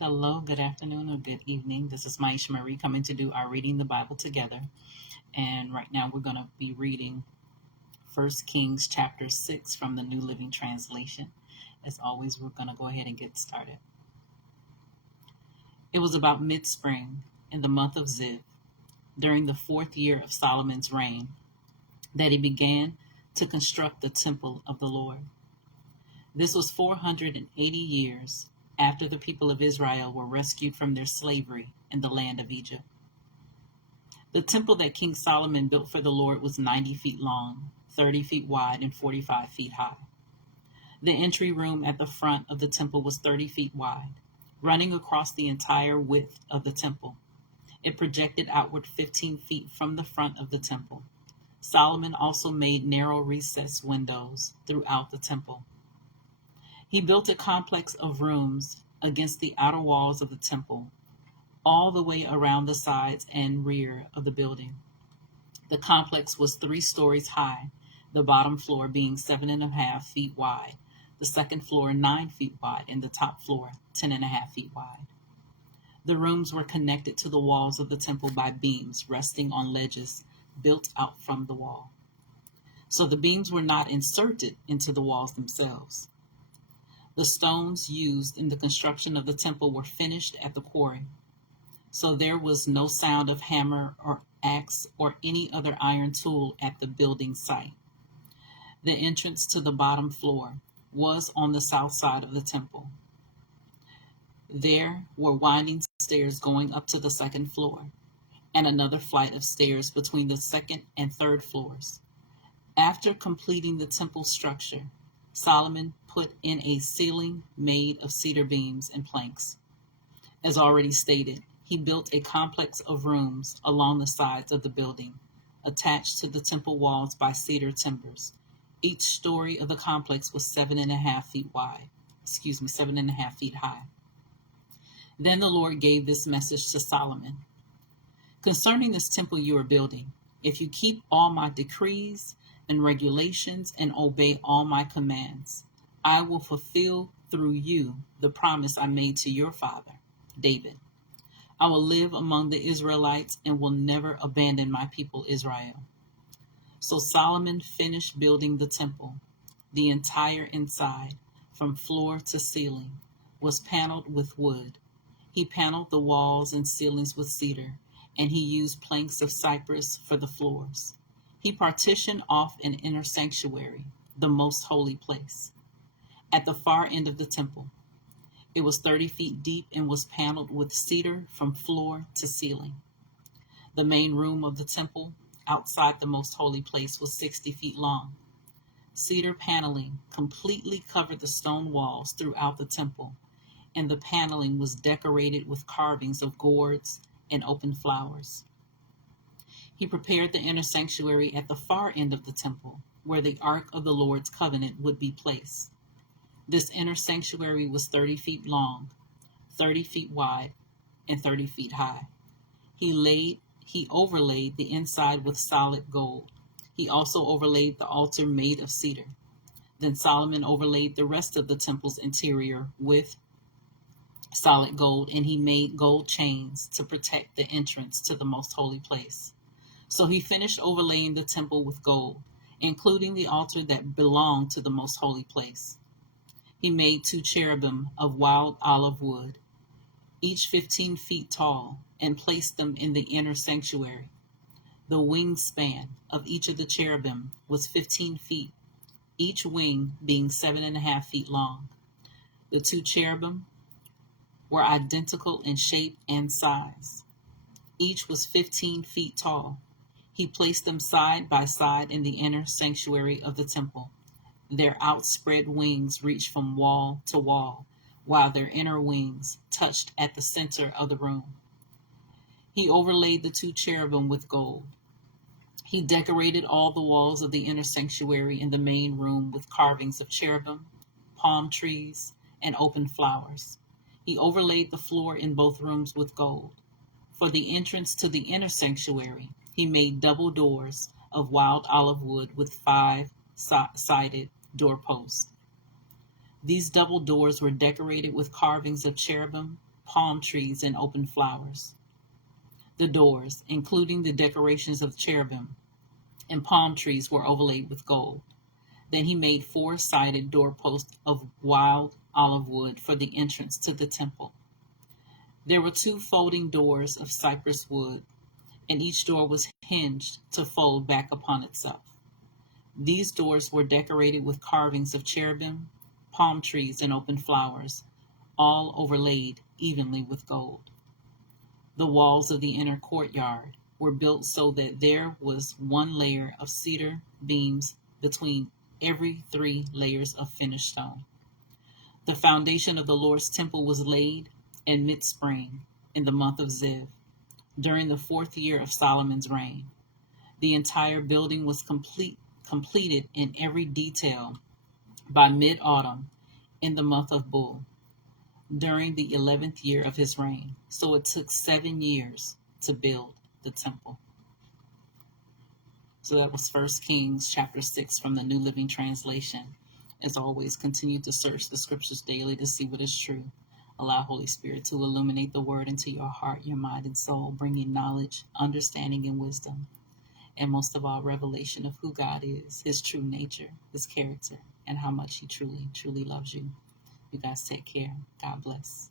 Hello, good afternoon, or good evening. This is Myesha coming to do our reading the Bible together. And right now we're going to be reading First Kings chapter 6 from the New Living Translation. As always, we're going to go ahead and get started. It was about mid-spring in the month of Ziv, during the 4th year of Solomon's reign, that he began to construct the temple of the Lord. This was 480 years after the people of Israel were rescued from their slavery in the land of Egypt. The temple that King Solomon built for the Lord was 90 feet long, 30 feet wide, and 45 feet high. The entry room at the front of the temple was 30 feet wide, running across the entire width of the temple. It projected outward 15 feet from the front of the temple. Solomon also made narrow recessed windows throughout the temple. He built a complex of rooms against the outer walls of the temple, all the way around the sides and rear of the building. The complex was 3 stories high, the bottom floor being 7.5 feet wide, the second floor 9 feet wide, and the top floor 10.5 feet wide. The rooms were connected to the walls of the temple by beams resting on ledges built out from the wall. So the beams were not inserted into the walls themselves. The stones used in the construction of the temple were finished at the quarry, so there was no sound of hammer or axe or any other iron tool at the building site. The entrance to the bottom floor was on the south side of the temple. There were winding stairs going up to the second floor, and another flight of stairs between the second and third floors. After completing the temple structure, Solomon put in a ceiling made of cedar beams and planks. As already stated, he built a complex of rooms along the sides of the building, attached to the temple walls by cedar timbers. Each story of the complex was 7.5 feet wide, 7.5 feet high. Then the Lord gave this message to Solomon. Concerning this temple you are building, if you keep all my decrees and regulations and obey all my commands, I will fulfill through you the promise I made to your father, David. I will live among the Israelites and will never abandon my people Israel. So Solomon finished building the temple. The entire inside, from floor to ceiling, was paneled with wood. He paneled the walls and ceilings with cedar, and he used planks of cypress for the floors. He partitioned off an inner sanctuary, the most holy place, at the far end of the temple. It was 30 feet deep and was paneled with cedar from floor to ceiling. The main room of the temple, outside the most holy place, was 60 feet long. Cedar paneling completely covered the stone walls throughout the temple, and the paneling was decorated with carvings of gourds and open flowers. He prepared the inner sanctuary at the far end of the temple, where the Ark of the Lord's covenant would be placed. This inner sanctuary was 30 feet long, 30 feet wide, and 30 feet high. He overlaid the inside with solid gold. He also overlaid the altar made of cedar. Then Solomon overlaid the rest of the temple's interior with solid gold, and he made gold chains to protect the entrance to the most holy place. So he finished overlaying the temple with gold, including the altar that belonged to the most holy place. He made 2 cherubim of wild olive wood, each 15 feet tall, and placed them in the inner sanctuary. The wingspan of each of the cherubim was 15 feet, each wing being 7.5 feet long. The 2 cherubim were identical in shape and size. Each was 15 feet tall. He placed them side by side in the inner sanctuary of the temple. Their outspread wings reached from wall to wall, while their inner wings touched at the center of the room. He overlaid the 2 cherubim with gold. He decorated all the walls of the inner sanctuary in the main room with carvings of cherubim, palm trees, and open flowers. He overlaid the floor in both rooms with gold. For the entrance to the inner sanctuary, he made double doors of wild olive wood with 5-sided doorposts. These double doors were decorated with carvings of cherubim, palm trees, and open flowers. The doors, including the decorations of cherubim and palm trees, were overlaid with gold. Then he made 4-sided doorposts of wild olive wood for the entrance to the temple. There were 2 folding doors of cypress wood, and each door was hinged to fold back upon itself. These doors were decorated with carvings of cherubim, palm trees, and open flowers, all overlaid evenly with gold. The walls of the inner courtyard were built so that there was 1 layer of cedar beams between every 3 layers of finished stone. The foundation of the Lord's temple was laid in mid-spring in the month of Ziv, during the 4th year of Solomon's reign. The entire building was completed in every detail by mid-autumn in the month of Bul, during the 11th year of his reign. So it took 7 years to build the temple. So that was 1 Kings chapter 6 from the New Living Translation. As always, continue to search the scriptures daily to see what is true. Allow Holy Spirit to illuminate the word into your heart, your mind, and soul, bringing knowledge, understanding, and wisdom. And most of all, revelation of who God is, his true nature, his character, and how much he truly, truly loves you. You guys take care. God bless.